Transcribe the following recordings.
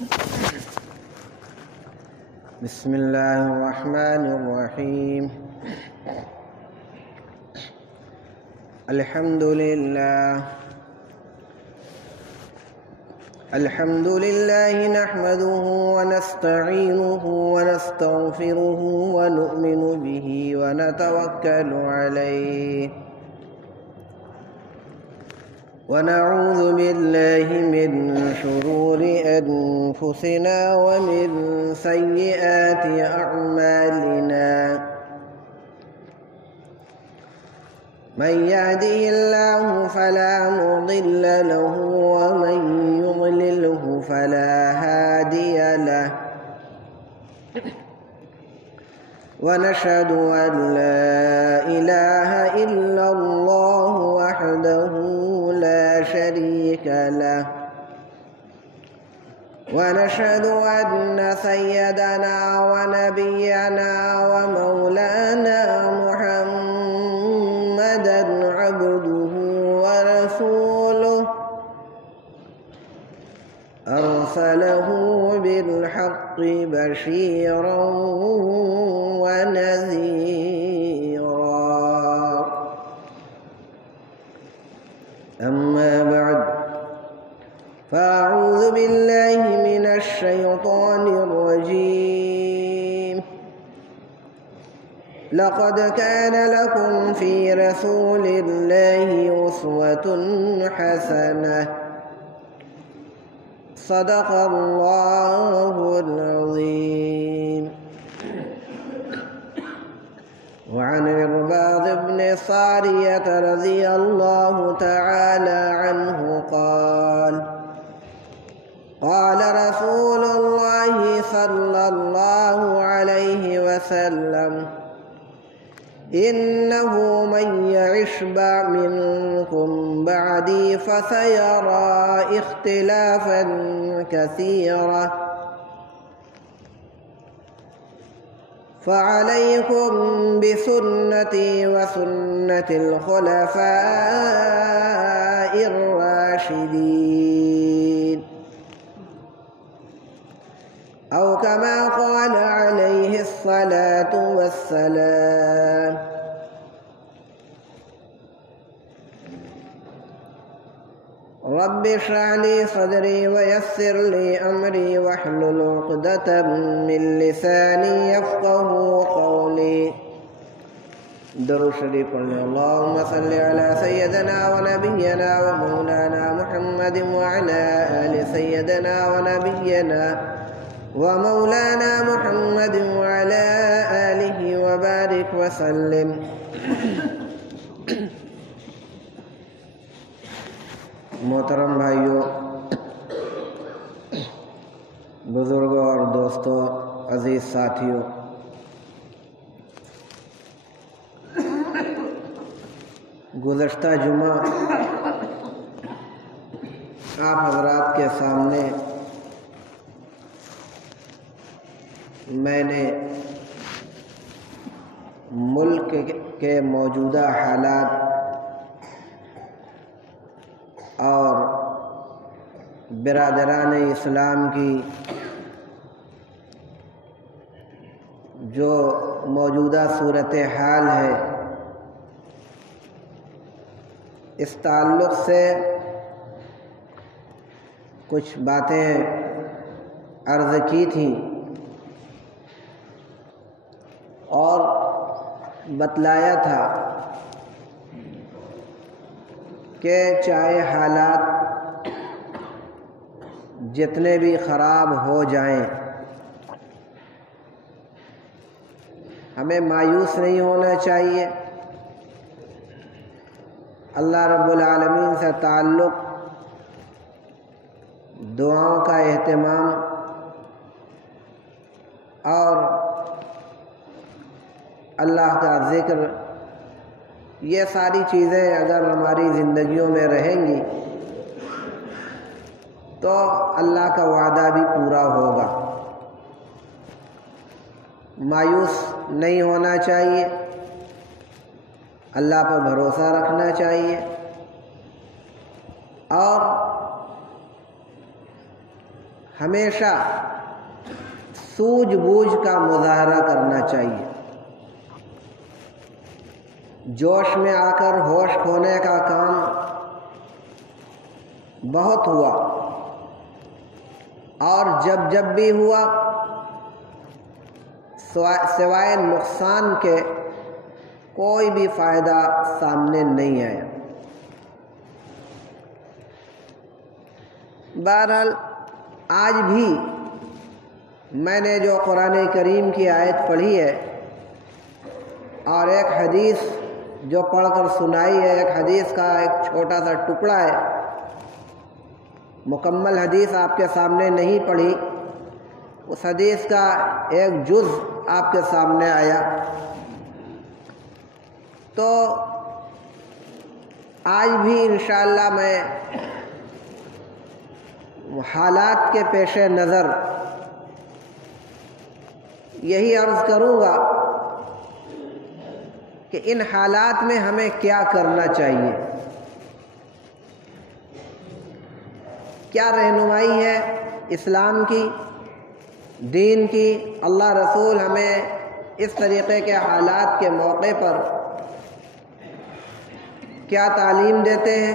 بسم الله الرحمن الرحيم. الحمد لله نحمده ونستعينه ونستغفره ونؤمن به ونتوكل عليه ونعوذ بالله من شرور أنفسنا ومن سيئات أعمالنا. من يهده الله فلا مضل له ومن يضلله فلا هادي له، ونشهد أن لا إله إلا الله وحده لا شريك له، ونشهد أن سيدنا ونبينا ومولانا محمدا عبده ورسوله أرسله بالحق بشيرا ونذيرا. أما بعد، فأعوذ بالله من الشيطان الرجيم. لقد كان لكم في رسول الله أسوة حسنة. صدق الله العظيم. وعن العرباض بن صارية رضي الله تعالى عنه قال: قال رسول الله صلى الله عليه وسلم: إنه من يعش منكم بعدي فسيرى اختلافا كثيرا، فعليكم بسنتي وسنة الخلفاء الراشدين، أو كما قال عليه الصلاة والسلام. رب اشرح لي صدري ويسر لي أمري واحلل عقدة من لساني يفقه قولي. درود شریف پڑھنے. اللهم صل على سيدنا ونبينا ومولانا محمد وعلى آل سيدنا ونبينا ومولانا محمد وعلى آله وبارك وسلم. محترم بھائیوں، بزرگوں اور دوستوں، عزیز ساتھیوں، گزشتہ جمعہ آپ حضرات کے سامنے میں نے ملک کے موجودہ حالات اور برادران اسلام کی جو موجودہ صورتحال ہے، اس تعلق سے کچھ باتیں عرض کی تھیں اور بتلایا تھا کہ چاہے حالات جتنے بھی خراب ہو جائیں، ہمیں مایوس نہیں ہونا چاہیے. اللہ رب العالمین سے تعلق، دعاؤں کا اہتمام اور اللہ کا ذکر، یہ ساری چیزیں اگر ہماری زندگیوں میں رہیں گی تو اللہ کا وعدہ بھی پورا ہوگا. مایوس نہیں ہونا چاہیے، اللہ پر بھروسہ رکھنا چاہیے اور ہمیشہ سوجھ بوجھ کا مظاہرہ کرنا چاہیے۔ جوش میں آ کر ہوش کھونے کا کام بہت ہوا، اور جب بھی ہوا سوائے نقصان کے کوئی بھی فائدہ سامنے نہیں آیا۔ بہرحال آج بھی میں نے جو قرآن کریم کی آیت پڑھی ہے اور ایک حدیث جو پڑھ کر سنائی ہے، ایک حدیث کا ایک چھوٹا سا ٹکڑا ہے، مکمل حدیث آپ کے سامنے نہیں پڑھی، اس حدیث کا ایک جز آپ کے سامنے آیا۔ تو آج بھی انشاءاللہ میں حالات کے پیش نظر یہی عرض کروں گا کہ ان حالات میں ہمیں کیا کرنا چاہیے، کیا رہنمائی ہے اسلام کی، دین کی۔ اللہ رسول ہمیں اس طریقے کے حالات کے موقع پر کیا تعلیم دیتے ہیں،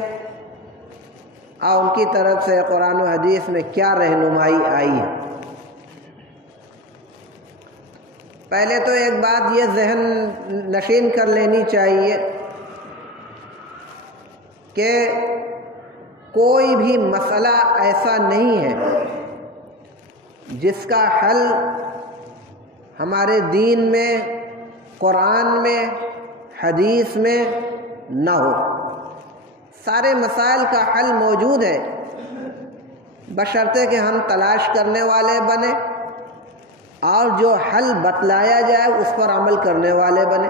اور ان کی طرف سے قرآن و حدیث میں کیا رہنمائی آئی ہے۔ پہلے تو ایک بات یہ ذہن نشین کر لینی چاہیے کہ کوئی بھی مسئلہ ایسا نہیں ہے جس کا حل ہمارے دین میں، قرآن میں، حدیث میں نہ ہو۔ سارے مسائل کا حل موجود ہے، بشرطے کہ ہم تلاش کرنے والے بنے اور جو حل بتلایا جائے اس پر عمل کرنے والے بنے۔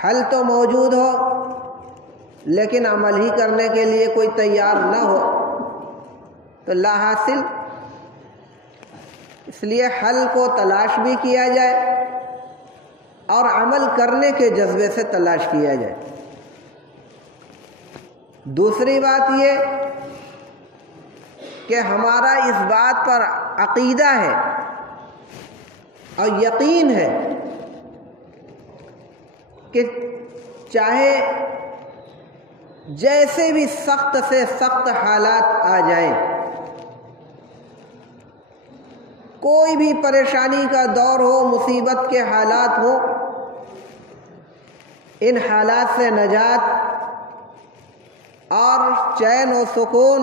حل تو موجود ہو لیکن عمل ہی کرنے کے لیے کوئی تیار نہ ہو تو لا حاصل۔ اس لیے حل کو تلاش بھی کیا جائے اور عمل کرنے کے جذبے سے تلاش کیا جائے۔ دوسری بات یہ کہ ہمارا اس بات پر عقیدہ ہے اور یقین ہے کہ چاہے جیسے بھی سخت سے سخت حالات آ جائیں، کوئی بھی پریشانی کا دور ہو، مصیبت کے حالات ہو، ان حالات سے نجات اور چین و سکون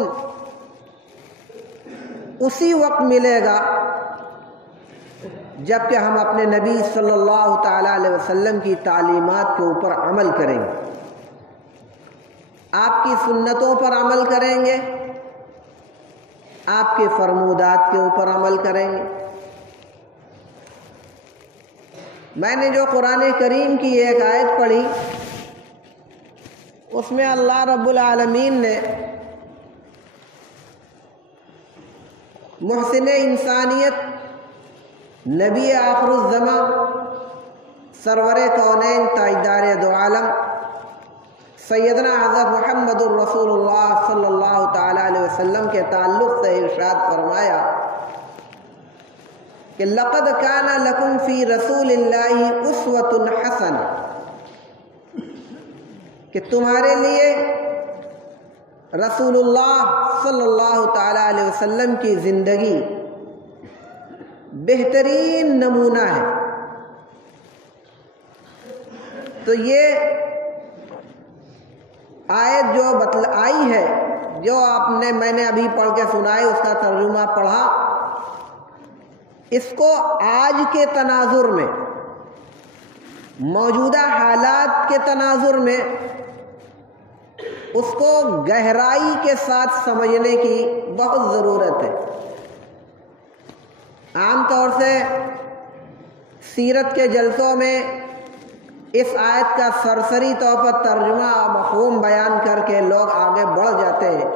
اسی وقت ملے گا جب کہ ہم اپنے نبی صلی اللہ تعالی علیہ وسلم کی تعلیمات کے اوپر عمل کریں گے، آپ کی سنتوں پر عمل کریں گے، آپ کے فرمودات کے اوپر عمل کریں گے۔ میں نے جو قرآن کریم کی ایک آیت پڑھی، اس میں اللہ رب العالمین نے محسن انسانیت، نبی آخر الزمان، سرور کونین، تاجدار دو عالم، سیدنا حضرت محمد الرسول اللہ صلی اللہ تعالی علیہ وسلم کے تعلق سے ارشاد فرمایا کہ لقد کان لکم فی رسول اللہ اسوۃ حسنہ، کہ تمہارے لیے رسول اللہ صلی اللہ تعالی علیہ وسلم کی زندگی بہترین نمونہ ہے۔ تو یہ آیت جو آئی ہے، جو میں نے ابھی پڑھ کے سنائی، اس کا ترجمہ پڑھا، اس کو آج کے تناظر میں، موجودہ حالات کے تناظر میں اس کو گہرائی کے ساتھ سمجھنے کی بہت ضرورت ہے۔ عام طور سے سیرت کے جلسوں میں اس آیت کا سرسری طور پر ترجمہ اور مفہوم بیان کر کے لوگ آگے بڑھ جاتے ہیں،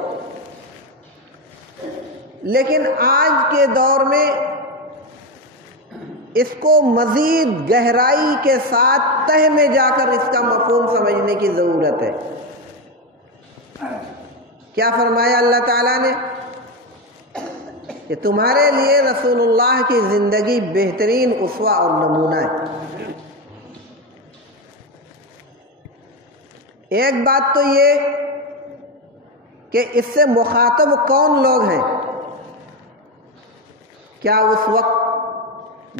لیکن آج کے دور میں اس کو مزید گہرائی کے ساتھ تہ میں جا کر اس کا مفہوم سمجھنے کی ضرورت ہے۔ کیا فرمایا اللہ تعالیٰ نے؟ کہ تمہارے لیے رسول اللہ کی زندگی بہترین اسوہ اور نمونہ ہے۔ ایک بات تو یہ کہ اس سے مخاطب کون لوگ ہیں؟ کیا اس وقت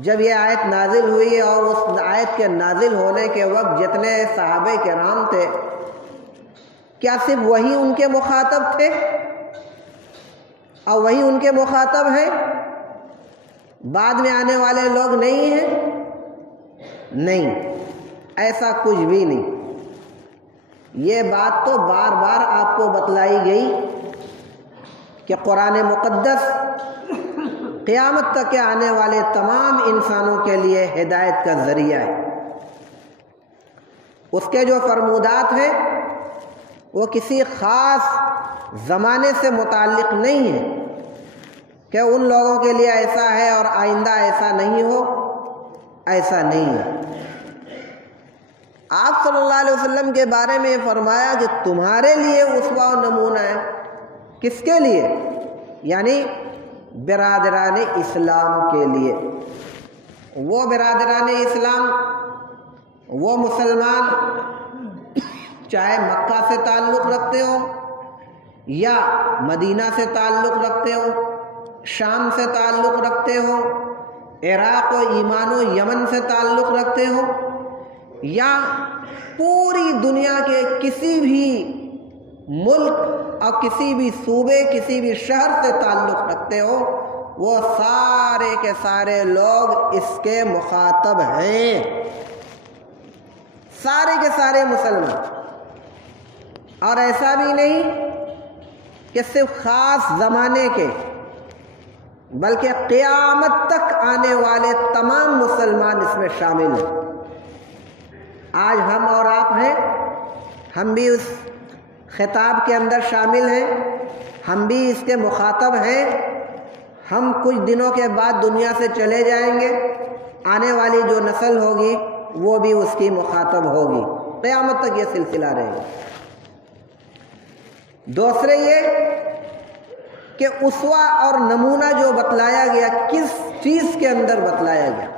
جب یہ آیت نازل ہوئی اور اس آیت کے نازل ہونے کے وقت جتنے صحابہ کرام تھے، کیا صرف وہی ان کے مخاطب تھے اور وہی ان کے مخاطب ہیں؟ بعد میں آنے والے لوگ نہیں ہیں؟ نہیں، ایسا کچھ بھی نہیں۔ یہ بات تو بار بار آپ کو بتلائی گئی کہ قرآن مقدس قیامت تک کے آنے والے تمام انسانوں کے لیے ہدایت کا ذریعہ ہے۔ اس کے جو فرمودات ہیں وہ کسی خاص زمانے سے متعلق نہیں ہے کہ ان لوگوں کے لیے ایسا ہے اور آئندہ ایسا نہیں ہو، ایسا نہیں ہے۔ آپ صلی اللہ علیہ وسلم کے بارے میں فرمایا کہ تمہارے لیے اسوہ و نمونہ ہے۔ کس کے لیے؟ یعنی برادران اسلام کے لیے۔ وہ برادران اسلام، وہ مسلمان چاہے مکہ سے تعلق رکھتے ہوں یا مدینہ سے تعلق رکھتے ہوں، شام سے تعلق رکھتے ہوں، عراق و ایمان و یمن سے تعلق رکھتے ہوں، یا پوری دنیا کے کسی بھی ملک اور کسی بھی صوبے، کسی بھی شہر سے تعلق رکھتے ہو، وہ سارے کے سارے لوگ اس کے مخاطب ہیں، سارے کے سارے مسلمان۔ اور ایسا بھی نہیں کہ صرف خاص زمانے کے، بلکہ قیامت تک آنے والے تمام مسلمان اس میں شامل ہیں۔ آج ہم اور آپ ہیں، ہم بھی اس خطاب کے اندر شامل ہیں، ہم بھی اس کے مخاطب ہیں۔ ہم کچھ دنوں کے بعد دنیا سے چلے جائیں گے، آنے والی جو نسل ہوگی وہ بھی اس کی مخاطب ہوگی، قیامت تک یہ سلسلہ رہے گا۔ دوسرے یہ کہ اسوہ اور نمونہ جو بتلایا گیا کس چیز کے اندر بتلایا گیا؟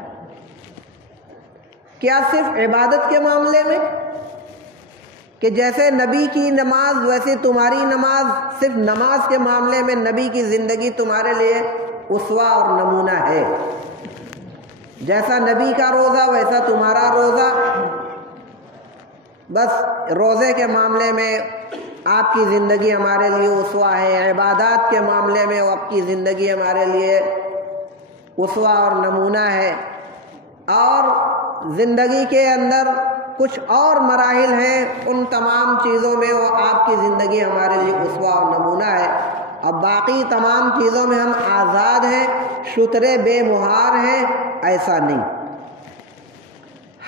کیا صرف عبادت کے معاملے میں کہ جیسے نبی کی نماز ویسے تمہاری نماز، صرف نماز کے معاملے میں نبی کی زندگی تمہارے لیے اسوہ اور نمونہ ہے؟ جیسا نبی کا روزہ ویسا تمہارا روزہ، بس روزے کے معاملے میں آپ کی زندگی ہمارے لیے اسوہ ہے، عبادات کے معاملے میں آپ کی زندگی ہمارے لیے اسوہ اور نمونہ ہے، اور زندگی کے اندر کچھ اور مراحل ہیں، ان تمام چیزوں میں وہ آپ کی زندگی ہمارے لیے اسوہ اور نمونہ ہے۔ اب باقی تمام چیزوں میں ہم آزاد ہیں، شترے بے مہار ہیں، ایسا نہیں۔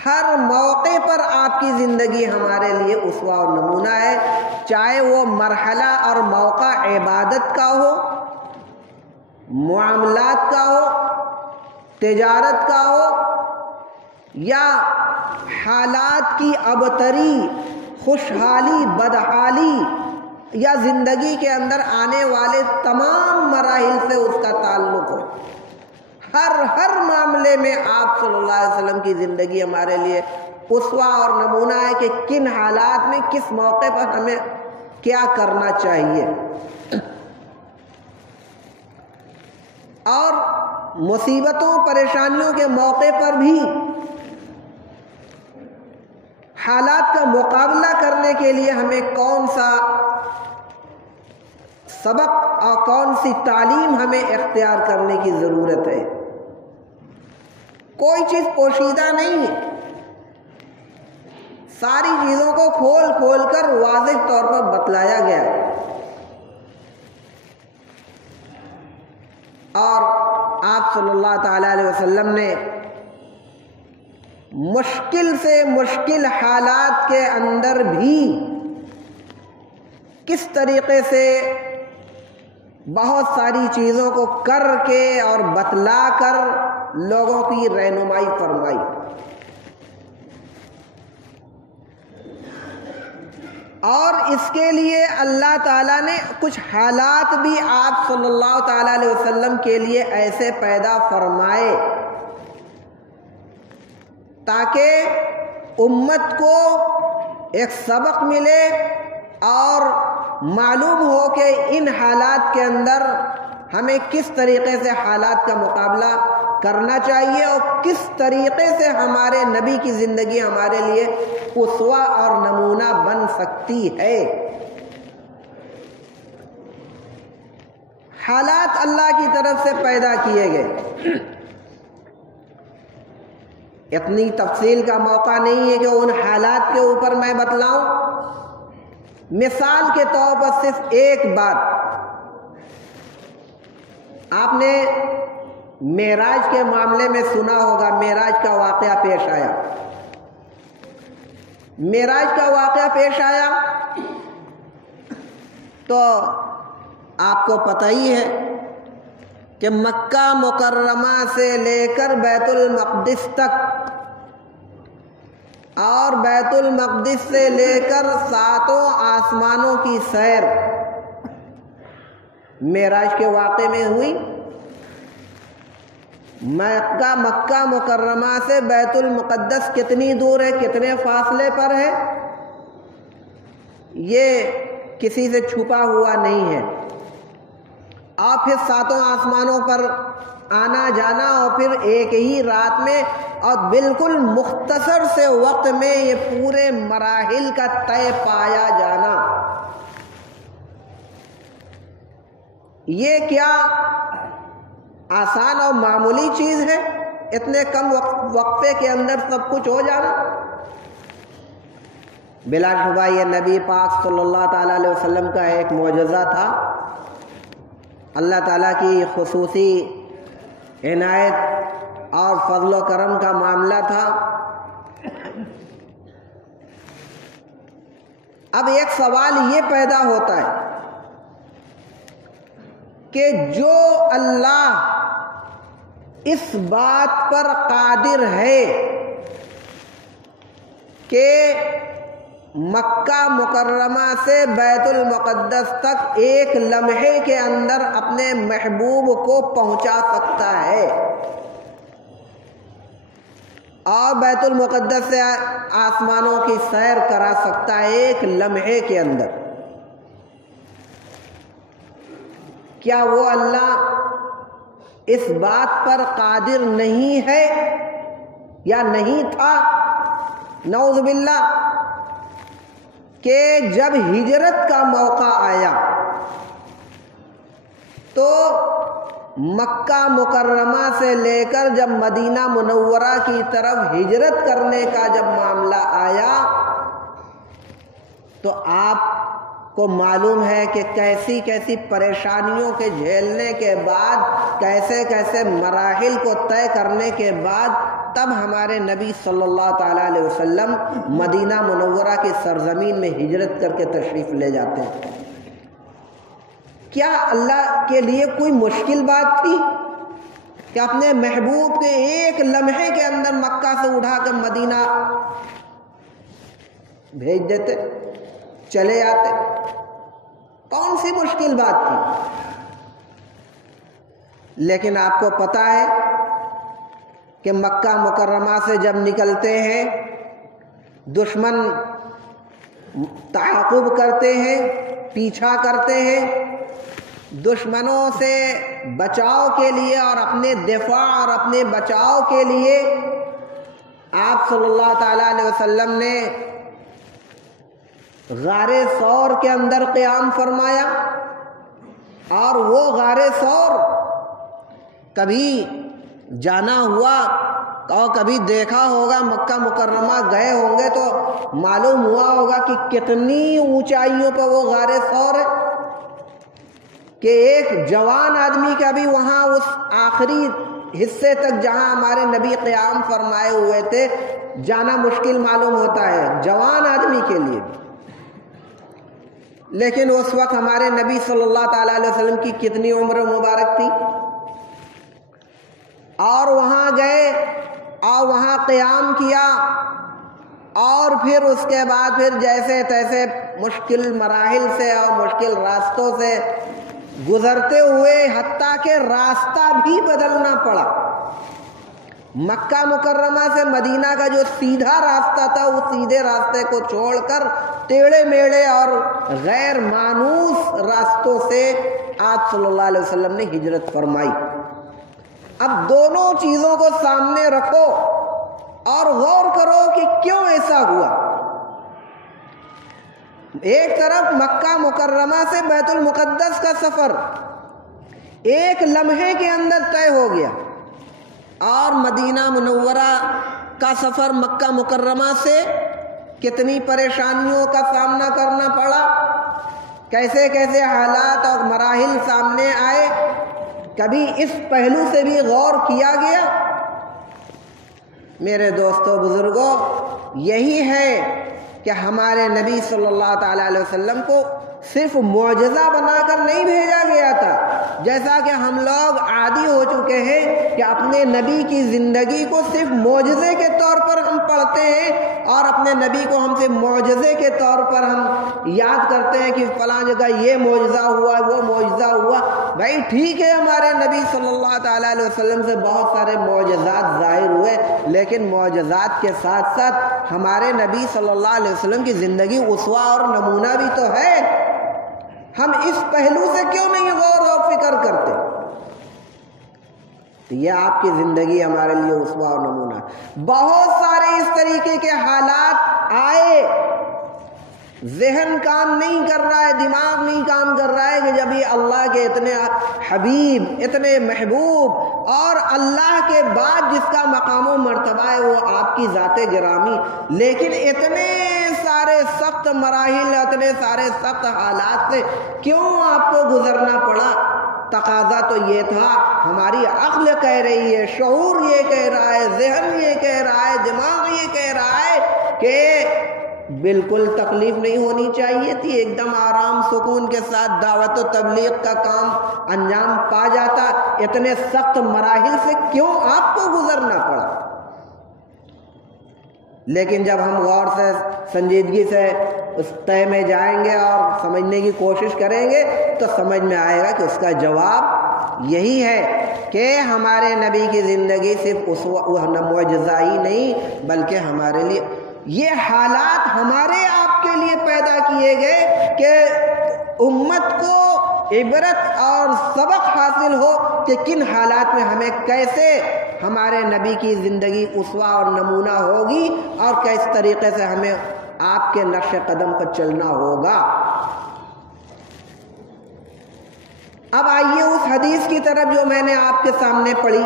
ہر موقع پر آپ کی زندگی ہمارے لیے اسوہ اور نمونہ ہے، چاہے وہ مرحلہ اور موقع عبادت کا ہو، معاملات کا ہو، تجارت کا ہو، یا حالات کی ابتری، خوشحالی، بدحالی، یا زندگی کے اندر آنے والے تمام مراحل سے اس کا تعلق ہو۔ ہر معاملے میں آپ صلی اللہ علیہ وسلم کی زندگی ہمارے لیے اسوہ اور نمونہ ہے کہ کن حالات میں کس موقع پر ہمیں کیا کرنا چاہیے۔ اور مصیبتوں پریشانیوں کے موقع پر بھی حالات کا مقابلہ کرنے کے لیے ہمیں کون سا سبق اور کون سی تعلیم ہمیں اختیار کرنے کی ضرورت ہے۔ کوئی چیز پوشیدہ نہیں ہے، ساری چیزوں کو کھول کھول کر واضح طور پر بتلایا گیا، اور آپ صلی اللہ تعالی علیہ وسلم نے مشکل سے مشکل حالات کے اندر بھی کس طریقے سے بہت ساری چیزوں کو کر کے اور بتلا کر لوگوں کی رہنمائی فرمائی، اور اس کے لیے اللہ تعالیٰ نے کچھ حالات بھی آپ صلی اللہ تعالیٰ علیہ وسلم کے لیے ایسے پیدا فرمائے تاکہ امت کو ایک سبق ملے اور معلوم ہو کہ ان حالات کے اندر ہمیں کس طریقے سے حالات کا مقابلہ کرنا چاہیے اور کس طریقے سے ہمارے نبی کی زندگی ہمارے لیے اسوہ اور نمونہ بن سکتی ہے۔ حالات اللہ کی طرف سے پیدا کیے گئے، اتنی تفصیل کا موقع نہیں ہے کہ ان حالات کے اوپر میں بتلاؤں۔ مثال کے طور پر صرف ایک بات، آپ نے معراج کے معاملے میں سنا ہوگا، معراج کا واقعہ پیش آیا۔ معراج کا واقعہ پیش آیا تو آپ کو پتہ ہی ہے کہ مکہ مکرمہ سے لے کر بیت المقدس تک اور بیت المقدس سے لے کر 7 آسمانوں کی سیر معراج کے واقعے میں ہوئی۔ مکہ مکرمہ سے بیت المقدس کتنی دور ہے، کتنے فاصلے پر ہے، یہ کسی سے چھپا ہوا نہیں ہے۔ اور پھر 7 آسمانوں پر آنا جانا اور پھر ایک ہی رات میں اور بالکل مختصر سے وقت میں یہ پورے مراحل کا طے پایا جانا، یہ کیا آسان اور معمولی چیز ہے؟ اتنے کم وقفے کے اندر سب کچھ ہو جانا؟ بلا شبہ یہ نبی پاک صلی اللہ تعالیٰ علیہ وسلم کا ایک معجزہ تھا، اللہ تعالیٰ کی خصوصی عنایت اور فضل و کرم کا معاملہ تھا۔ اب ایک سوال یہ پیدا ہوتا ہے کہ جو اللہ اس بات پر قادر ہے کہ مکہ مکرمہ سے بیت المقدس تک ایک لمحے کے اندر اپنے محبوب کو پہنچا سکتا ہے اور بیت المقدس سے آسمانوں کی سیر کرا سکتا ہے ایک لمحے کے اندر، کیا وہ اللہ اس بات پر قادر نہیں ہے یا نہیں تھا؟ نعوذ باللہ، کہ جب ہجرت کا موقع آیا تو مکہ مکرمہ سے لے کر جب مدینہ منورہ کی طرف ہجرت کرنے کا جب معاملہ آیا تو آپ کو معلوم ہے کہ کیسی کیسی پریشانیوں کے جھیلنے کے بعد، کیسے کیسے مراحل کو طے کرنے کے بعد تب ہمارے نبی صلی اللہ تعالیٰ علیہ وسلم مدینہ منورہ کی سرزمین میں ہجرت کر کے تشریف لے جاتے ہیں۔ کیا اللہ کے لیے کوئی مشکل بات تھی کہ اپنے محبوب کے ایک لمحے کے اندر مکہ سے اٹھا کر مدینہ بھیج دیتے، چلے آتے؟ کون سی مشکل بات تھی؟ لیکن آپ کو پتا ہے کہ مکہ مکرمہ سے جب نکلتے ہیں دشمن تعاقب کرتے ہیں، پیچھا کرتے ہیں، دشمنوں سے بچاؤ کے لیے اور اپنے دفاع اور اپنے بچاؤ کے لیے آپ صلی اللہ تعالیٰ علیہ وسلم نے غار ثور کے اندر قیام فرمایا، اور وہ غار ثور کبھی جانا ہوا اور کبھی دیکھا ہوگا، مکہ مکرمہ گئے ہوں گے تو معلوم ہوا ہوگا کہ کتنی اونچائیوں پر وہ غار ثور ہے کہ ایک جوان آدمی کا بھی وہاں اس آخری حصے تک جہاں ہمارے نبی قیام فرمائے ہوئے تھے جانا مشکل معلوم ہوتا ہے جوان آدمی کے لیے۔ لیکن اس وقت ہمارے نبی صلی اللہ تعالیٰ علیہ وسلم کی کتنی عمر مبارک تھی، اور وہاں گئے اور وہاں قیام کیا اور پھر اس کے بعد پھر جیسے تیسے مشکل مراحل سے اور مشکل راستوں سے گزرتے ہوئے حتیٰ کہ راستہ بھی بدلنا پڑا. مکہ مکرمہ سے مدینہ کا جو سیدھا راستہ تھا اس سیدھے راستے کو چھوڑ کر ٹیڑھے میڑھے اور غیر مانوس راستوں سے آپ صلی اللہ علیہ وسلم نے ہجرت فرمائی. اب دونوں چیزوں کو سامنے رکھو اور غور کرو کہ کیوں ایسا ہوا. ایک طرف مکہ مکرمہ سے بیت المقدس کا سفر ایک لمحے کے اندر طے ہو گیا اور مدینہ منورہ کا سفر مکہ مکرمہ سے کتنی پریشانیوں کا سامنا کرنا پڑا، کیسے کیسے حالات اور مراحل سامنے آئے. کبھی اس پہلو سے بھی غور کیا گیا؟ میرے دوستو بزرگوں، یہی ہے کہ ہمارے نبی صلی اللہ تعالیٰ علیہ وسلم کو صرف معجزہ بنا کر نہیں بھیجا گیا تھا. جیسا کہ ہم لوگ عادی ہو چکے ہیں کہ اپنے نبی کی زندگی کو صرف معجزے کے طور پر ہم پڑھتے ہیں اور اپنے نبی کو ہم صرف معجزے کے طور پر ہم یاد کرتے ہیں کہ فلاں جگہ یہ معجزہ ہوا، وہ معجزہ ہوا. بھائی ٹھیک ہے، ہمارے نبی صلی اللہ تعالیٰ علیہ وسلم سے بہت سارے معجزات ظاہر ہوئے، لیکن معجزات کے ساتھ ساتھ ہمارے نبی صلی اللہ علیہ وسلم کی زندگی اسوہ اور نمونہ بھی تو ہے. ہم اس پہلو سے کیوں نہیں غور و فکر کرتے؟ یہ آپ کی زندگی ہمارے لیے اسوہ اور نمونہ. بہت سارے اس طریقے کے حالات آئے، ذہن کام نہیں کر رہا ہے، دماغ نہیں کام کر رہا ہے کہ جب یہ اللہ کے اتنے حبیب، اتنے محبوب اور اللہ کے بعد جس کا مقام و مرتبہ ہے وہ آپ کی ذات گرامی، لیکن اتنے سارے سخت مراحل، اتنے سارے سخت حالات سے کیوں آپ کو گزرنا پڑا؟ تقاضا تو یہ تھا، ہماری عقل کہہ رہی ہے، شعور یہ کہہ رہا ہے، ذہن یہ کہہ رہا ہے، دماغ یہ کہہ رہا ہے کہ بالکل تکلیف نہیں ہونی چاہیے تھی، ایک دم آرام سکون کے ساتھ دعوت و تبلیغ کا کام انجام پا جاتا. اتنے سخت مراحل سے کیوں آپ کو گزرنا پڑا؟ لیکن جب ہم غور سے سنجیدگی سے اس طے میں جائیں گے اور سمجھنے کی کوشش کریں گے تو سمجھ میں آئے گا کہ اس کا جواب یہی ہے کہ ہمارے نبی کی زندگی صرف معجزہ ہی نہیں بلکہ ہمارے لیے یہ حالات ہمارے آپ کے لیے پیدا کیے گئے کہ امت کو عبرت اور سبق حاصل ہو کہ کن حالات میں ہمیں کیسے ہمارے نبی کی زندگی اسوہ اور نمونہ ہوگی اور کس طریقے سے ہمیں آپ کے نقش قدم پر چلنا ہوگا. اب آئیے اس حدیث کی طرف جو میں نے آپ کے سامنے پڑھی.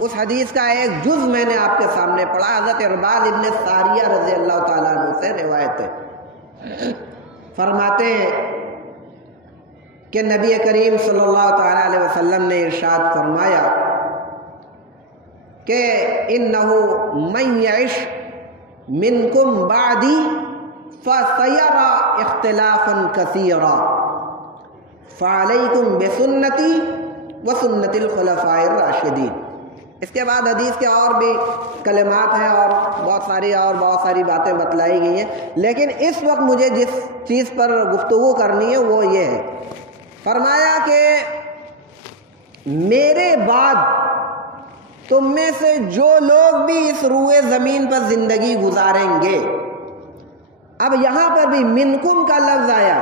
اس حدیث کا ایک جز میں نے آپ کے سامنے پڑھا. حضرت عرباض ابن ساریہ رضی اللہ تعالیٰ عنہ سے روایت ہے. فرماتے ہیں کہ نبی کریم صلی اللہ تعالیٰ علیہ وسلم نے ارشاد فرمایا کہ انہو من یعش منکم بعدی فسیرا اختلافا کثیرا فعلیکم بسنتی وسنت الخلفاء الراشدین. اس کے بعد حدیث کے اور بھی کلمات ہیں اور بہت ساری باتیں بتلائی گئی ہیں، لیکن اس وقت مجھے جس چیز پر گفتگو کرنی ہے وہ یہ ہے. فرمایا کہ میرے بعد تم میں سے جو لوگ بھی اس روئے زمین پر زندگی گزاریں گے، اب یہاں پر بھی منکم کا لفظ آیا.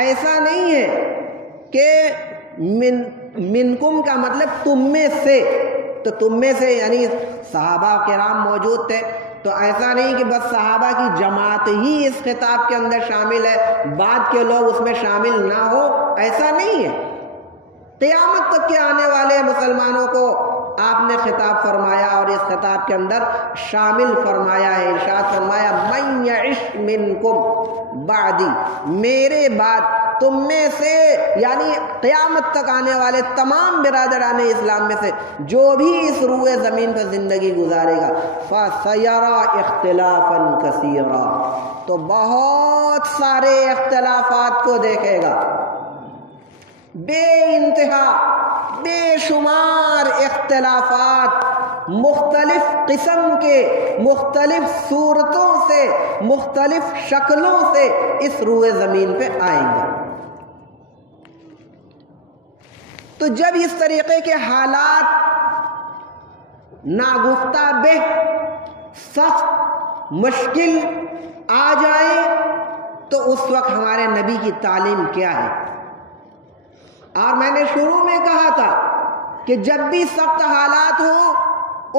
ایسا نہیں ہے کہ منکم کا مطلب تم میں سے، تو تم میں سے یعنی صحابہ کرام موجود تھے، تو ایسا نہیں کہ بس صحابہ کی جماعت ہی اس خطاب کے اندر شامل ہے، بعد کے لوگ اس میں شامل نہ ہو، ایسا نہیں ہے. قیامت تک کے آنے والے مسلمانوں کو آپ نے خطاب فرمایا اور اس خطاب کے اندر شامل فرمایا ہے. ارشاد فرمایا من یعش منکم بعدی، میرے بعد تم میں سے یعنی قیامت تک آنے والے تمام برادران اسلام میں سے جو بھی اس روئے زمین پر زندگی گزارے گا فَسَيَرَا اخْتِلَافًا كَثِيرًا، تو بہت سارے اختلافات کو دیکھے گا، بے انتہا بے شمار اختلافات مختلف قسم کے، مختلف صورتوں سے، مختلف شکلوں سے اس روئے زمین پہ آئیں گے۔ تو جب اس طریقے کے حالات ناگفتہ بہ، سخت، مشکل آ جائیں تو اس وقت ہمارے نبی کی تعلیم کیا ہے؟ اور میں نے شروع میں کہا تھا کہ جب بھی سخت حالات ہوں،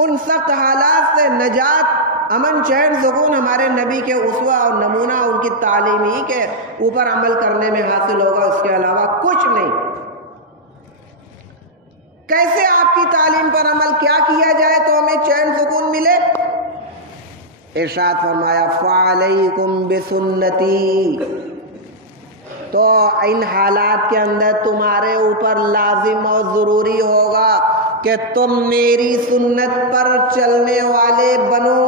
ان سخت حالات سے نجات، امن، چین، سکون ہمارے نبی کے اسوہ اور نمونہ، ان کی تعلیم ہی کے اوپر عمل کرنے میں حاصل ہوگا، اس کے علاوہ کچھ نہیں۔ کیسے آپ کی تعلیم پر عمل کیا کیا جائے تو ہمیں چین سکون ملے؟ ارشاد فرمایا فَعَلَيْكُمْ بِسُنَّتِي، تو ان حالات کے اندر تمہارے اوپر لازم اور ضروری ہوگا کہ تم میری سنت پر چلنے والے بنو،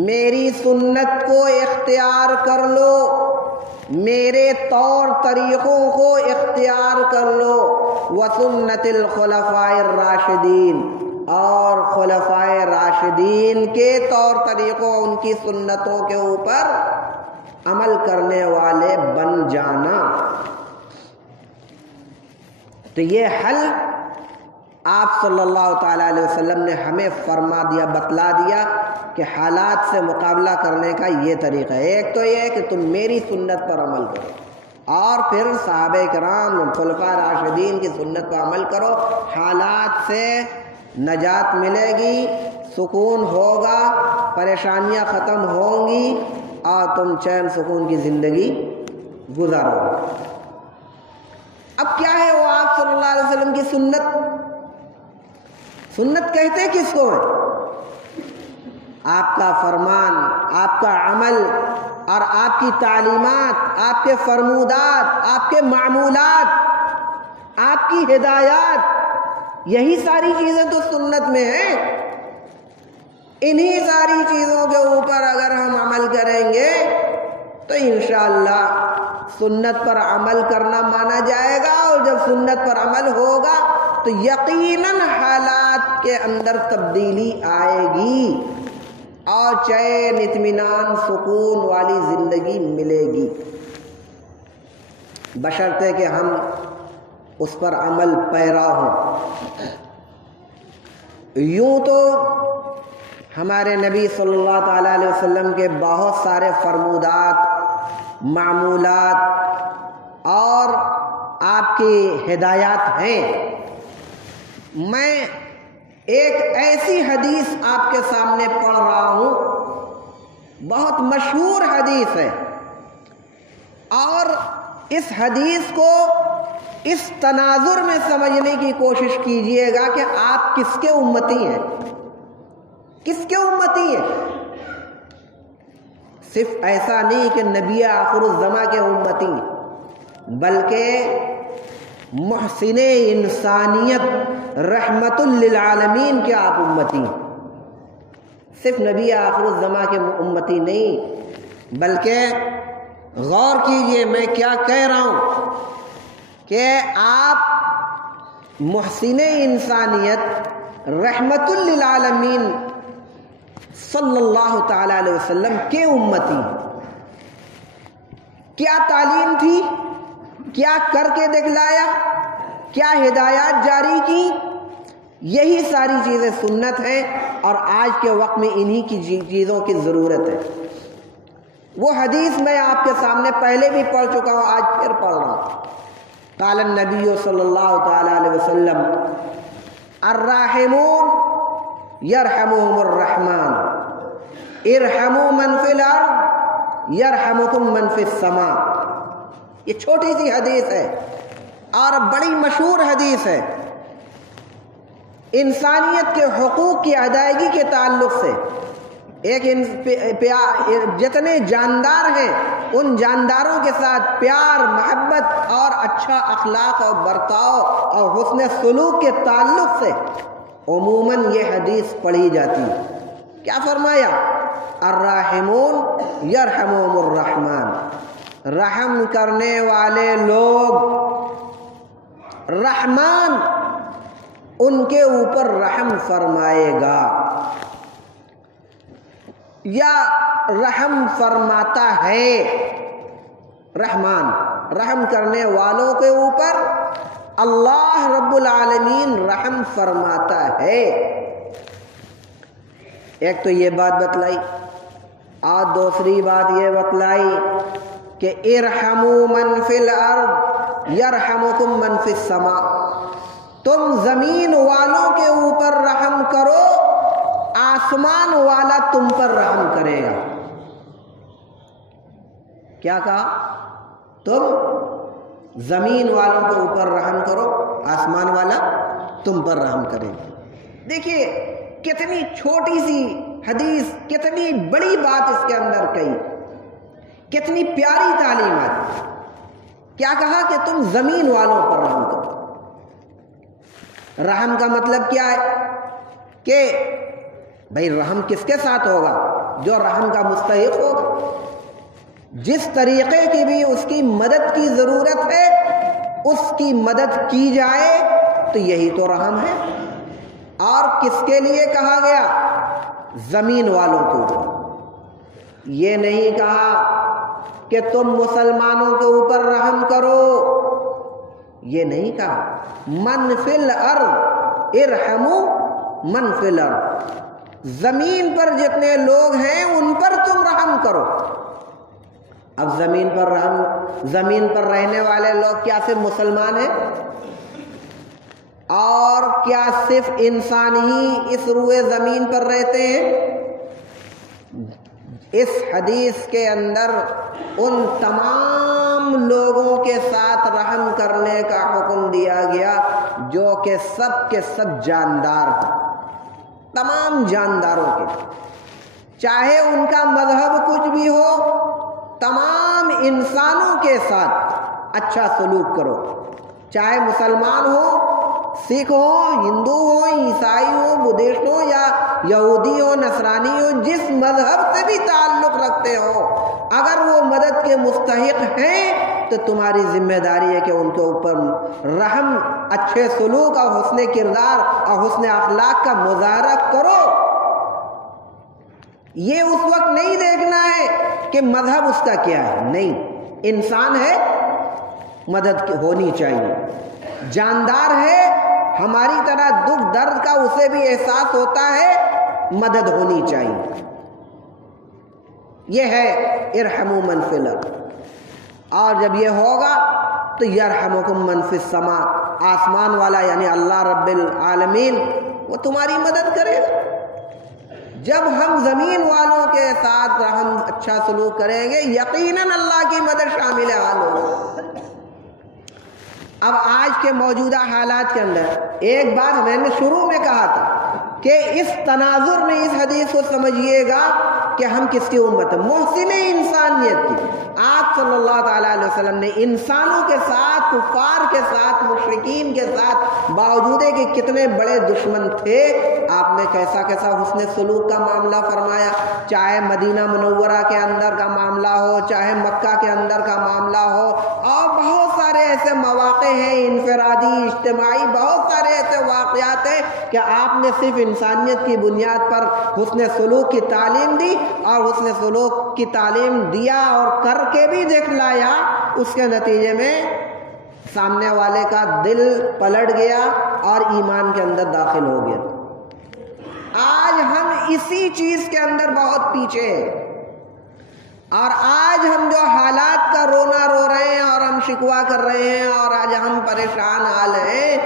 میری سنت کو اختیار کر لو، میرے طور طریقوں کو اختیار کر لو، وَسُنَّةِ الْخُلَفَاءِ الرَّاشِدِينَ، اور خلفائے راشدین کے طور طریقوں، ان کی سنتوں کے اوپر عمل کرنے والے بن جانا۔ تو یہ حل آپ صلی اللہ تعالیٰ علیہ وسلم نے ہمیں فرما دیا، بتلا دیا کہ حالات سے مقابلہ کرنے کا یہ طریقہ ہے۔ ایک تو یہ ہے کہ تم میری سنت پر عمل کرو، اور پھر صحابہ کرام، خلفائے راشدین کی سنت پر عمل کرو، حالات سے نجات ملے گی، سکون ہوگا، پریشانیاں ختم ہوں گی، اور تم چین سکون کی زندگی گزارو۔ اب کیا ہے وہ آپ صلی اللہ علیہ وسلم کی سنت؟ سنت کہتے کس کو ہے؟ آپ کا فرمان، آپ کا عمل، اور آپ کی تعلیمات، آپ کے فرمودات، آپ کے معمولات، آپ کی ہدایات، یہی ساری چیزیں تو سنت میں ہیں۔ انہی ساری چیزوں کے اوپر اگر ہم عمل کریں گے تو انشاءاللہ سنت پر عمل کرنا مانا جائے گا، اور جب سنت پر عمل ہوگا تو یقیناً حالات کے اندر تبدیلی آئے گی، اور چین، اطمینان، سکون والی زندگی ملے گی، بشرطے کہ ہم اس پر عمل پیرا ہوں۔ یوں تو ہمارے نبی صلی اللہ تعالیٰ علیہ وسلم کے بہت سارے فرمودات، معمولات اور آپ کی ہدایات ہیں۔ میں ایک ایسی حدیث آپ کے سامنے پڑھ رہا ہوں، بہت مشہور حدیث ہے، اور اس حدیث کو اس تناظر میں سمجھنے کی کوشش کیجئے گا کہ آپ کس کے امتی ہیں، کس کے امتی ہیں۔ صرف ایسا نہیں کہ نبی آخر الزماں کے امتی ہیں، بلکہ محسن انسانیت رحمت للعالمین کے آپ امتی ہیں۔ صرف نبی آخر الزماں کے امتی نہیں، بلکہ غور کیجئے میں کیا کہہ رہا ہوں کہ آپ محسن انسانیت رحمت للعالمین صلی اللہ تعالیٰ علیہ وسلم کے امتی۔ کیا تعلیم تھی، کیا کر کے دکھلایا، کیا ہدایات جاری کی، یہی ساری چیزیں سنت ہیں، اور آج کے وقت میں انہی کی چیزوں کی ضرورت ہے۔ وہ حدیث میں آپ کے سامنے پہلے بھی پڑھ چکا ہوں، آج پھر پڑھ رہا ہوں۔ قال النبی صلی اللہ تعالیٰ علیہ وسلم الراحمون یرحمہم الرحمن ارحموا من فی الارض یرحمکم من فی السماء۔ یہ چھوٹی سی حدیث ہے اور بڑی مشہور حدیث ہے، انسانیت کے حقوق کی ادائیگی کے تعلق سے۔ جتنے جاندار ہیں ان جانداروں کے ساتھ پیار، محبت اور اچھا اخلاق اور برتاؤ اور حسن سلوک کے تعلق سے عموماً یہ حدیث پڑھی جاتی ہے۔ کیا فرمایا؟ الراحمون یرحمہم الرحمن، رحم کرنے والے لوگ، رحمان ان کے اوپر رحم فرمائے گا یا رحم فرماتا ہے۔ رحمان رحم کرنے والوں کے اوپر اللہ رب العالمین رحم فرماتا ہے۔ ایک تو یہ بات بتلائی، اور دوسری بات یہ بتلائی کہ ارحموا من فی الارض یرحمکم من فی السماء، تم زمین والوں کے اوپر رحم کرو، آسمان والا تم پر رحم کرے گا۔ کیا کہا؟ تم زمین والوں کے اوپر رحم کرو، آسمان والا تم پر رحم کرے گا۔ دیکھیے کتنی چھوٹی سی حدیث، کتنی بڑی بات اس کے اندر کہی، کتنی پیاری تعلیمات۔ کیا کہا کہ تم زمین والوں پر رحم کرو۔ رحم کا مطلب کیا ہے کہ بھائی رحم کس کے ساتھ ہوگا؟ جو رحم کا مستحق ہوگا، جس طریقے کی بھی اس کی مدد کی ضرورت ہے اس کی مدد کی جائے تو یہی تو رحم ہے۔ اور کس کے لیے کہا گیا؟ زمین والوں کے اوپر۔ یہ نہیں کہا کہ تم مسلمانوں کے اوپر رحم کرو، یہ نہیں کہا۔ من فی الارض ارحموا من فی الارض، زمین پر جتنے لوگ ہیں ان پر تم رحم کرو۔ اب زمین پر رہنے والے لوگ کیا صرف مسلمان ہیں؟ اور کیا صرف انسان ہی اس روئے زمین پر رہتے ہیں؟ اس حدیث کے اندر ان تمام لوگوں کے ساتھ رحم کرنے کا حکم دیا گیا جو کہ سب کے سب جاندار ہیں، تمام جانداروں کے، چاہے ان کا مذہب کچھ بھی ہو، تمام انسانوں کے ساتھ اچھا سلوک کرو، چاہے مسلمان ہو، سکھ ہو، ہندو ہو، عیسائی ہو، بدھسٹ ہو یا یہودی ہو، نصرانی ہو، جس مذہب سے بھی تعلق رکھتے ہو، اگر وہ مدد کے مستحق ہیں تو تمہاری ذمہ داری ہے کہ ان کے اوپر رحم، اچھے سلوک اور حسن کردار اور حسن اخلاق کا مظاہرہ کرو۔ یہ اس وقت نہیں دیکھنا ہے کہ مذہب اس کا کیا ہے، نہیں، انسان ہے، مدد ہونی چاہیے، جاندار ہے، ہماری طرح دکھ درد کا اسے بھی احساس ہوتا ہے، مدد ہونی چاہیے۔ یہ ہے ارحموا من فی الارض، اور جب یہ ہوگا تو یرحمکم من فی السماء، آسمان والا یعنی اللہ رب العالمین وہ تمہاری مدد کرے گا۔ جب ہم زمین والوں کے ساتھ رحم، اچھا سلوک کریں گے، یقیناً اللہ کی مدد شامل حال ہوگی۔ اب آج کے موجودہ حالات کے اندر ایک بات میں نے شروع میں کہا تھا کہ اس تناظر میں اس حدیث کو سمجھیے گا کہ ہم کس کی امت ہیں، محسن انسانیت کی۔ آپ صلی اللہ تعالیٰ علیہ وسلم نے انسانوں کے ساتھ، کفار کے ساتھ، مشرکین کے ساتھ، باوجود کہ کتنے بڑے دشمن تھے، آپ نے کیسا کیسا حسن سلوک کا معاملہ فرمایا، چاہے مدینہ منورہ کے اندر کا معاملہ ہو، چاہے مکہ کے اندر کا معاملہ ہو، اور بہت سارے ایسے مواقع ہیں انفرادی، اجتماعی، بہت سارے ایسے واقعات ہیں کہ آپ نے صرف انسانیت کی بنیاد پر حسن سلوک کی تعلیم دی، اور حسن سلوک کی تعلیم دیا اور کر کے بھی دکھلایا، اس کے نتیجے میں سامنے والے کا دل پلٹ گیا اور ایمان کے اندر داخل ہو گیا۔ آج ہم اسی چیز کے اندر بہت پیچھے ہیں، اور آج ہم جو حالات کا رونا رو رہے ہیں اور ہم شکوہ کر رہے ہیں اور آج ہم پریشان حال ہیں،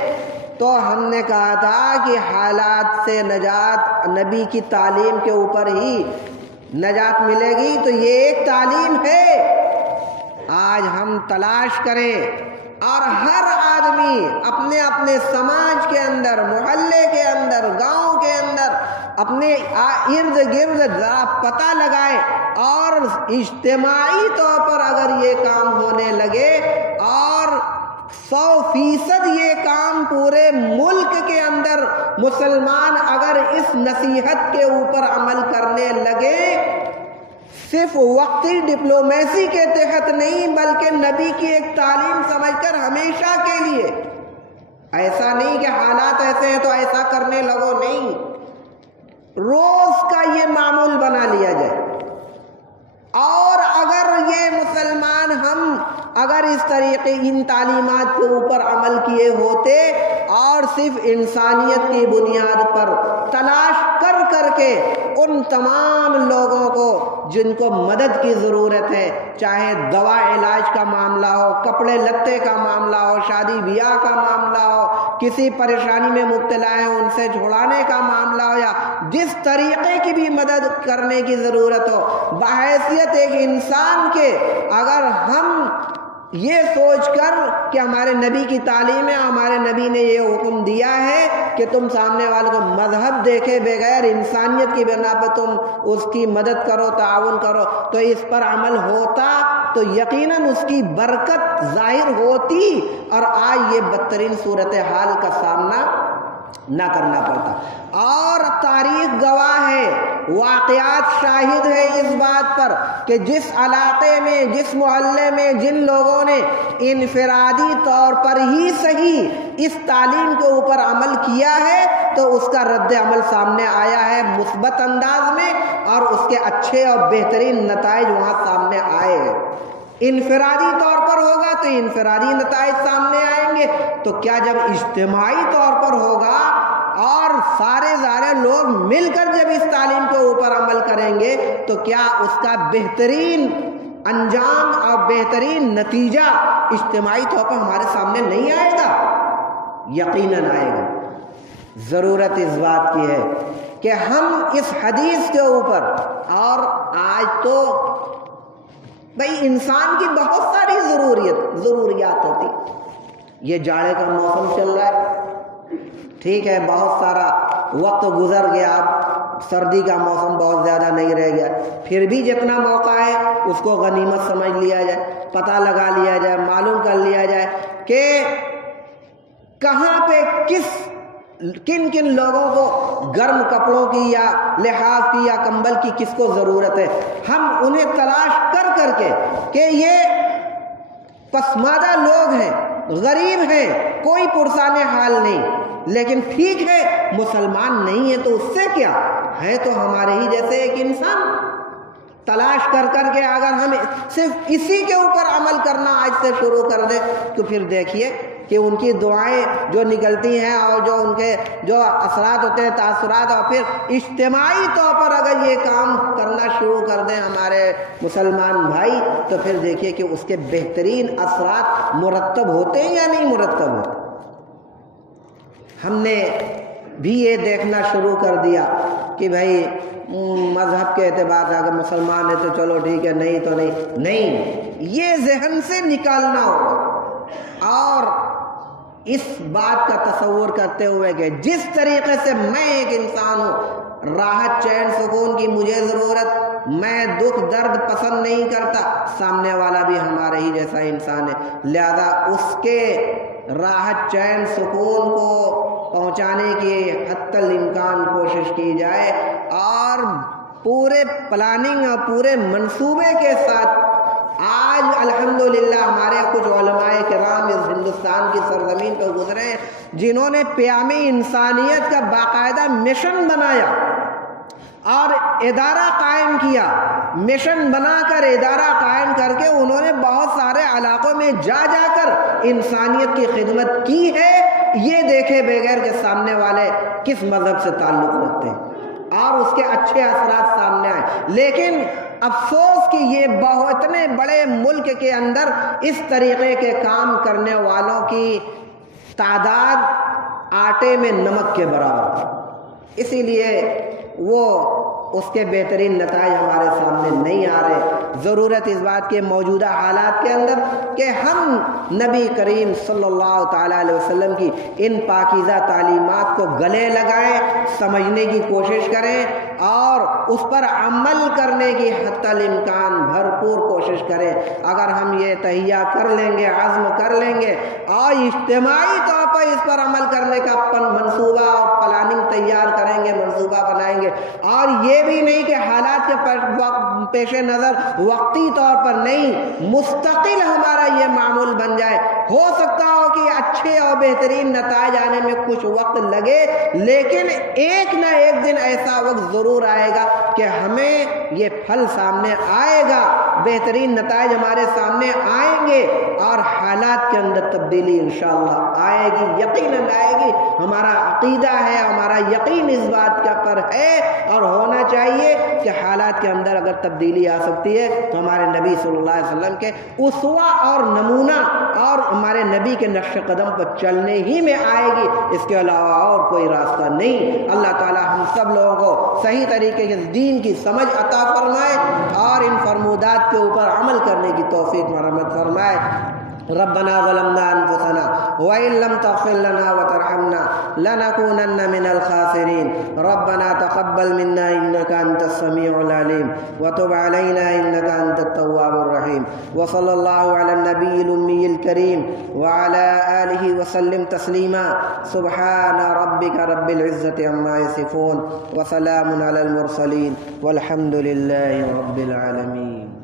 تو ہم نے کہا تھا کہ حالات سے نجات نبی کی تعلیم کے اوپر ہی نجات ملے گی، تو یہ ایک تعلیم ہے۔ آج ہم تلاش کریں اور ہر آدمی اپنے اپنے سماج کے اندر، محلے کے اندر، گاؤں کے اندر، اپنے ارد گرد ذرا پتہ لگائے، اور اجتماعی طور پر اگر یہ کام ہونے لگے اور 100% یہ کام پورے ملک کے اندر مسلمان اگر اس نصیحت کے اوپر عمل کرنے لگے، صرف وقتی ڈپلومیسی کے تحت نہیں بلکہ نبی کی ایک تعلیم سمجھ کر ہمیشہ کے لیے، ایسا نہیں کہ حالات ایسے ہیں تو ایسا کرنے لگو، نہیں، روز کا یہ معمول بنا لیا جائے۔ اور اگر یہ مسلمان ہم اگر اس طریقے ان تعلیمات کے اوپر عمل کیے ہوتے اور صرف انسانیت کی بنیاد پر تلاش کر کر کے ان تمام لوگوں کو جن کو مدد کی ضرورت ہے، چاہے دوا علاج کا معاملہ ہو، کپڑے لتے کا معاملہ ہو، شادی بیاہ کا معاملہ ہو، کسی پریشانی میں مبتلا ہے ان سے چھڑانے کا معاملہ ہو، یا جس طریقے کی بھی مدد کرنے کی ضرورت ہو، بحیثیت ایک انسان کے اگر ہم یہ سوچ کر کہ ہمارے نبی کی تعلیم ہے، ہمارے نبی نے یہ حکم دیا ہے کہ تم سامنے والے کو مذہب دیکھے بغیر انسانیت کی بنا پر تم اس کی مدد کرو، تعاون کرو، تو اس پر عمل ہوتا تو یقیناً اس کی برکت ظاہر ہوتی اور آج یہ بدترین صورتحال کا سامنا نہ کرنا پڑتا۔ اور تاریخ گواہ ہے، واقعات شاہد ہے اس بات پر کہ جس علاقے میں، جس محلے میں جن لوگوں نے انفرادی طور پر ہی صحیح اس تعلیم کے اوپر عمل کیا ہے تو اس کا رد عمل سامنے آیا ہے مثبت انداز میں، اور اس کے اچھے اور بہترین نتائج وہاں سامنے آئے ہیں۔ انفرادی طور پر ہوگا تو انفرادی نتائج سامنے آئیں گے، تو کیا جب اجتماعی طور پر ہوگا اور سارے لوگ مل کر جب اس تعلیم کے اوپر عمل کریں گے تو کیا اس کا بہترین انجام اور بہترین نتیجہ اجتماعی طور پر ہمارے سامنے نہیں آئے گا؟ یقیناً آئے گا۔ ضرورت اس بات کی ہے کہ ہم اس حدیث کے اوپر، اور آج تو بھئی انسان کی بہت ساری ضروریات ہوتی، یہ جاڑے کا موسم چل رہا ہے، ٹھیک ہے، بہت سارا وقت گزر گیا، اب سردی کا موسم بہت زیادہ نہیں رہ گیا، پھر بھی جتنا موقع ہے اس کو غنیمت سمجھ لیا جائے، پتہ لگا لیا جائے، معلوم کر لیا جائے کہ کہاں پہ کن کن لوگوں کو گرم کپڑوں کی یا لحاف کی یا کمبل کی کس کو ضرورت ہے، ہم انہیں تلاش کر کر کے کہ یہ پسماندہ لوگ ہیں، غریب ہیں، کوئی پرسان حال نہیں، لیکن ٹھیک ہے مسلمان نہیں ہے تو اس سے کیا ہے، تو ہمارے ہی جیسے ایک انسان، تلاش کر کر کے اگر ہم صرف اسی کے اوپر عمل کرنا آج سے شروع کر دیں تو پھر دیکھیے کہ ان کی دعائیں جو نکلتی ہیں اور جو ان کے جو اثرات ہوتے ہیں، تاثرات، اور پھر اجتماعی طور پر اگر یہ کام کرنا شروع کر دیں ہمارے مسلمان بھائی تو پھر دیکھیے کہ اس کے بہترین اثرات مرتب ہوتے ہیں یا نہیں مرتب ہوتے۔ ہم نے بھی یہ دیکھنا شروع کر دیا کہ بھائی مذہب کے اعتبار سے اگر مسلمان ہے تو چلو ٹھیک ہے، نہیں تو نہیں، یہ ذہن سے نکالنا ہوگا، اور اس بات کا تصور کرتے ہوئے کہ جس طریقے سے میں ایک انسان ہوں، راحت چین سکون کی مجھے ضرورت، میں دکھ درد پسند نہیں کرتا، سامنے والا بھی ہمارے ہی جیسا انسان ہے، لہذا اس کے راحت چین سکون کو پہنچانے کی حتی الامکان کوشش کی جائے، اور پورے پلاننگ اور پورے منصوبے کے ساتھ آج الحمدللہ ہمارے کچھ علماء کرام اس ہندوستان کی سرزمین پر گزرے ہیں جنہوں نے پیام انسانیت کا باقاعدہ مشن بنایا اور ادارہ قائم کیا، مشن بنا کر ادارہ قائم کر کے انہوں نے بہت سارے علاقوں میں جا کر انسانیت کی خدمت کی ہے، یہ دیکھے بغیر کہ سامنے والے کس مذہب سے تعلق رکھتے ہیں، اور اس کے اچھے اثرات سامنے آئے۔ لیکن افسوس کہ یہ اتنے بڑے ملک کے اندر اس طریقے کے کام کرنے والوں کی تعداد آٹے میں نمک کے برابر تھی، اسی لیے وہ اس کے بہترین نتائج ہمارے سامنے نہیں آ رہے۔ ضرورت اس بات کے موجودہ حالات کے اندر کہ ہم نبی کریم صلی اللہ تعالیٰ علیہ وسلم کی ان پاکیزہ تعلیمات کو گلے لگائیں، سمجھنے کی کوشش کریں اور اس پر عمل کرنے کی حتی الامکان بھرپور کوشش کریں۔ اگر ہم یہ تہیہ کر لیں گے، عزم کر لیں گے اور اجتماعی طور پر اس پر عمل کرنے کا منصوبہ اور پلاننگ تیار کریں گے، منصوبہ بنائیں گے، اور یہ بھی نہیں کہ حالات کے پیش نظر وقتی طور پر نہیں، مستقل ہمارا یہ معمول بن جائے۔ ہو سکتا ہو کہ اچھے اور بہترین نتائج آنے میں کچھ وقت لگے، لیکن ایک نہ ایک دن ایسا وقت ضرور آئے گا کہ ہمیں یہ پھل سامنے آئے گا، بہترین نتائج ہمارے سامنے آئیں گے، اور حالات کے اندر تبدیلی انشاءاللہ آئے گی، یقیناً آئے گی۔ ہمارا عقیدہ ہے، ہمارا یقین اس بات کا پر ہے اور ہونا چاہیے کہ حالات کے اندر اگر تبدیلی آ سکتی ہے تو ہمارے نبی صلی اللہ علیہ وسلم کے اسوہ اور نمونہ اور ہمارے نبی کے نقش قدم پر چلنے ہی میں آئے گی، اس کے علاوہ اور کوئی راستہ نہیں۔ اللہ تعالی ہم سب لوگوں کو صحیح طریقے کے دین کی سمجھ عطا فرمائے اور ان فرمودات کے اوپر عمل کرنے کی توفیق مرحمت فرمائے۔ ربنا ظلمنا انفسنا وان لم تغفر لنا وترحمنا لنكونن من الخاسرين ربنا تقبل منا انك انت السميع العليم وتب علينا انك انت التواب الرحيم وصلى الله على النبي الامي الكريم وعلى اله وسلم تسليما سبحان ربك رب العزة عما يصفون وسلام على المرسلين والحمد لله رب العالمين۔